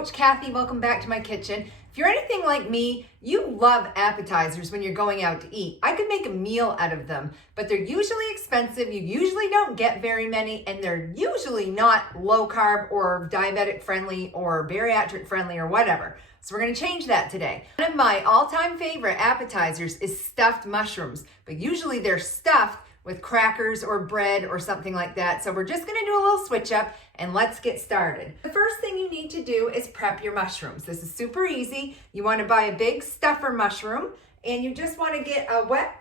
Coach Kathy. Welcome back to my kitchen. If you're anything like me, you love appetizers when you're going out to eat. I could make a meal out of them, but they're usually expensive. You usually don't get very many, and they're usually not low carb or diabetic friendly or bariatric friendly or whatever. So we're gonna change that today. One of my all-time favorite appetizers is stuffed mushrooms, but usually they're stuffed with crackers or bread or something like that. So we're just gonna do a little switch up and let's get started. The first thing you need to do is prep your mushrooms. This is super easy. You wanna buy a big stuffer mushroom and you just wanna get a wet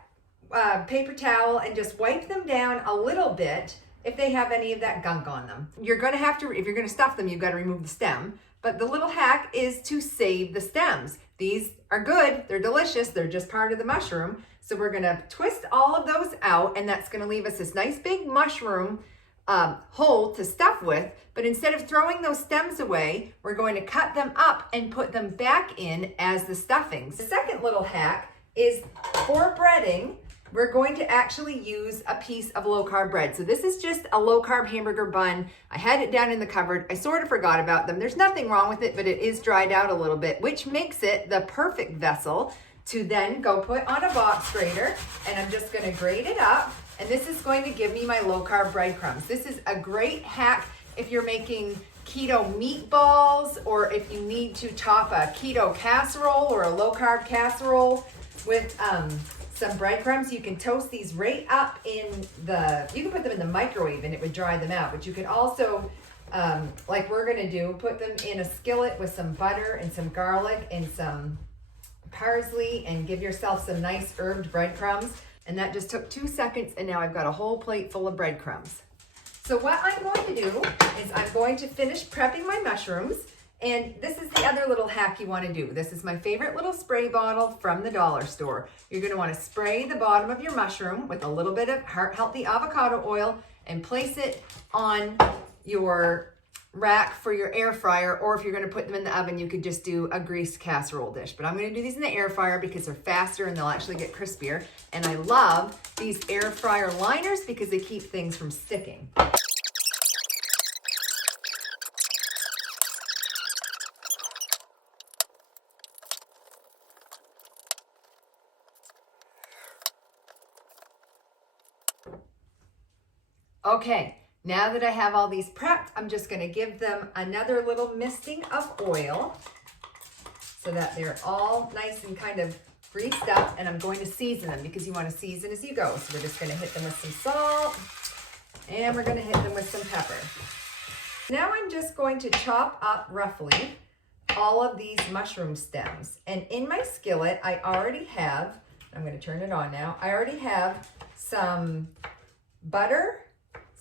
paper towel and just wipe them down a little bit if they have any of that gunk on them. You're gonna have to, if you're gonna stuff them, you've gotta remove the stem. But the little hack is to save the stems. These are good, they're delicious, they're just part of the mushroom. So we're gonna twist all of those out, and that's gonna leave us this nice big mushroom hole to stuff with. But instead of throwing those stems away, we're going to cut them up and put them back in as the stuffings. The second little hack is for breading. We're going to actually use a piece of low carb bread. So this is just a low carb hamburger bun. I had it down in the cupboard. I sort of forgot about them. There's nothing wrong with it, but it is dried out a little bit, which makes it the perfect vessel to then go put on a box grater. And I'm just gonna grate it up. And this is going to give me my low carb breadcrumbs. This is a great hack if you're making keto meatballs, or if you need to top a keto casserole or a low carb casserole with some breadcrumbs. You can toast these right up in you can put them in the microwave and it would dry them out, but you could also, like we're gonna do, put them in a skillet with some butter and some garlic and some parsley and give yourself some nice herbed breadcrumbs. And that just took 2 seconds, and now I've got a whole plate full of breadcrumbs. So what I'm going to do is I'm going to finish prepping my mushrooms. And this is the other little hack you want to do. This is my favorite little spray bottle from the dollar store. You're going to want to spray the bottom of your mushroom with a little bit of heart-healthy avocado oil and place it on your rack for your air fryer, or if you're going to put them in the oven, you could just do a greased casserole dish. But I'm going to do these in the air fryer because they're faster and they'll actually get crispier. And I love these air fryer liners because they keep things from sticking. Okay, now that I have all these prepped, I'm just gonna give them another little misting of oil so that they're all nice and kind of greased up, and I'm going to season them because you wanna season as you go. So we're just gonna hit them with some salt, and we're gonna hit them with some pepper. Now I'm just going to chop up roughly all of these mushroom stems. And in my skillet, I already have, I'm gonna turn it on now, I already have some butter,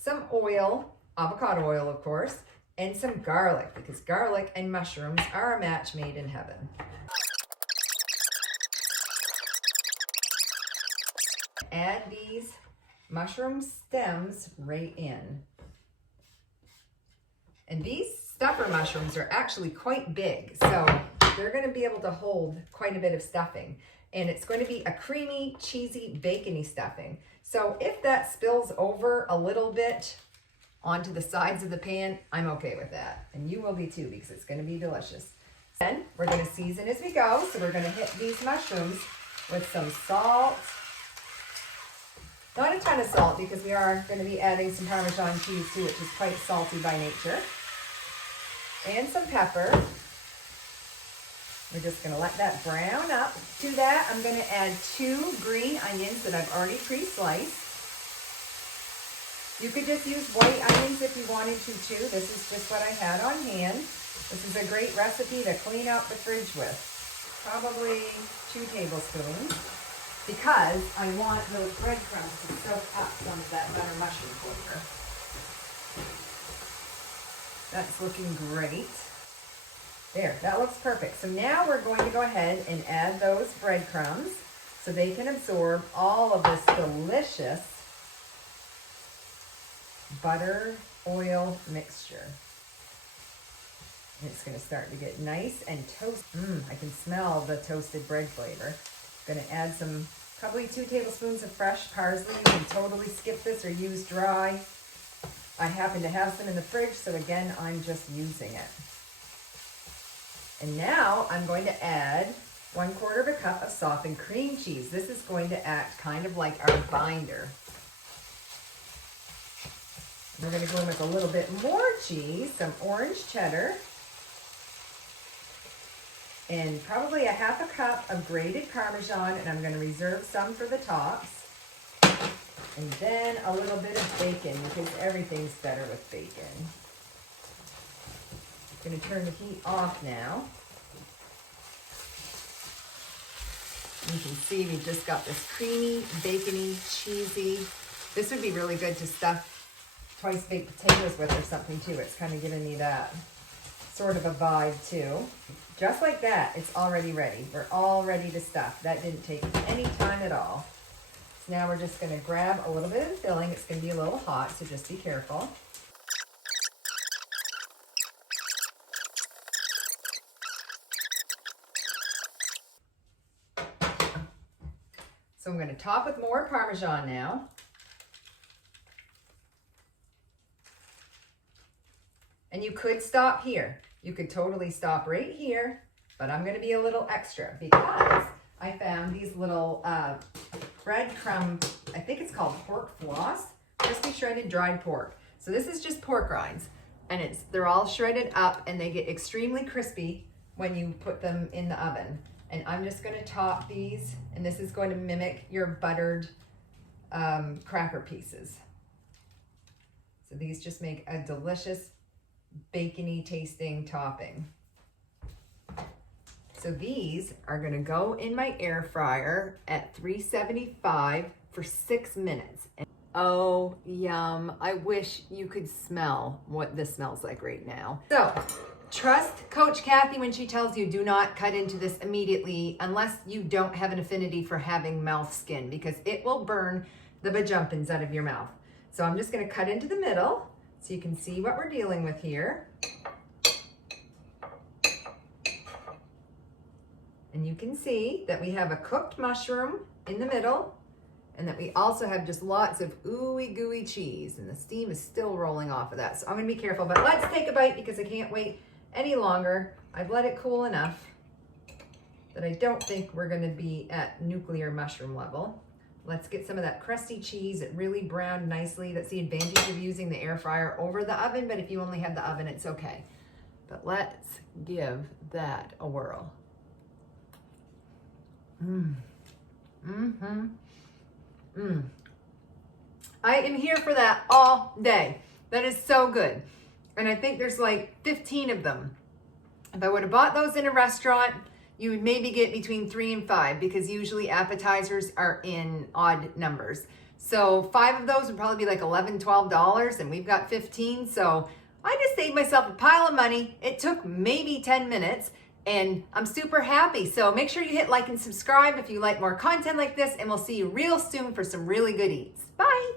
some oil, avocado oil of course, and some garlic, because garlic and mushrooms are a match made in heaven. Add these mushroom stems right in. And these stuffer mushrooms are actually quite big, so they're gonna be able to hold quite a bit of stuffing. And it's going to be a creamy, cheesy, bacony stuffing. So if that spills over a little bit onto the sides of the pan, I'm okay with that. And you will be too, because it's going to be delicious. Then we're going to season as we go. So we're going to hit these mushrooms with some salt. Not a ton of salt, because we are going to be adding some Parmesan cheese too, which is quite salty by nature. And some pepper. We're just gonna let that brown up. To that, I'm gonna add 2 green onions that I've already pre-sliced. You could just use white onions if you wanted to too. This is just what I had on hand. This is a great recipe to clean out the fridge with. Probably 2 tablespoons, because I want those breadcrumbs to soak up some of that butter mushroom flavor. That's looking great. There, that looks perfect. So now we're going to go ahead and add those breadcrumbs so they can absorb all of this delicious butter oil mixture. And it's going to start to get nice and toast. I can smell the toasted bread flavor. Going to add some, probably 2 tablespoons of fresh parsley. You can totally skip this or use dry. I happen to have some in the fridge, so again, I'm just using it. And now I'm going to add 1/4 cup of softened cream cheese. This is going to act kind of like our binder. We're going to go in with a little bit more cheese, some orange cheddar, and probably a 1/2 cup of grated Parmesan, and I'm going to reserve some for the tops. And then a little bit of bacon, because everything's better with bacon. I'm going to turn the heat off now. You can see we've just got this creamy, bacony, cheesy. This would be really good to stuff twice baked potatoes with or something too. It's kind of giving me that sort of a vibe too. Just like that, it's already ready. We're all ready to stuff. That didn't take any time at all. So now we're just going to grab a little bit of the filling. It's going to be a little hot, so just be careful. So I'm going to top with more Parmesan now. And you could stop here. You could totally stop right here, but I'm going to be a little extra because I found these little breadcrumb, I think it's called pork floss, crispy shredded dried pork. So this is just pork rinds, and they're all shredded up, and they get extremely crispy when you put them in the oven. And I'm just going to top these, and this is going to mimic your buttered cracker pieces. So these just make a delicious bacony tasting topping. So these are going to go in my air fryer at 375 for 6 minutes. And oh, yum. I wish you could smell what this smells like right now. So trust Coach Kathy when she tells you do not cut into this immediately unless you don't have an affinity for having mouth skin, because it will burn the bajumpins out of your mouth. So I'm just going to cut into the middle so you can see what we're dealing with here. And you can see that we have a cooked mushroom in the middle, and that we also have just lots of ooey gooey cheese, and the steam is still rolling off of that. So I'm going to be careful, but let's take a bite because I can't wait any longer. I've let it cool enough that I don't think we're going to be at nuclear mushroom level. Let's get some of that crusty cheese. It really browned nicely. That's the advantage of using the air fryer over the oven, but if you only have the oven, it's okay. But let's give that a whirl. I am here for that all day. That is so good. And I think there's like 15 of them. If I would have bought those in a restaurant, you would maybe get between 3 and 5, because usually appetizers are in odd numbers. So 5 of those would probably be like $11, $12, and we've got 15. So I just saved myself a pile of money. It took maybe 10 minutes, and I'm super happy. So make sure you hit like and subscribe if you like more content like this, and we'll see you real soon for some really good eats. Bye.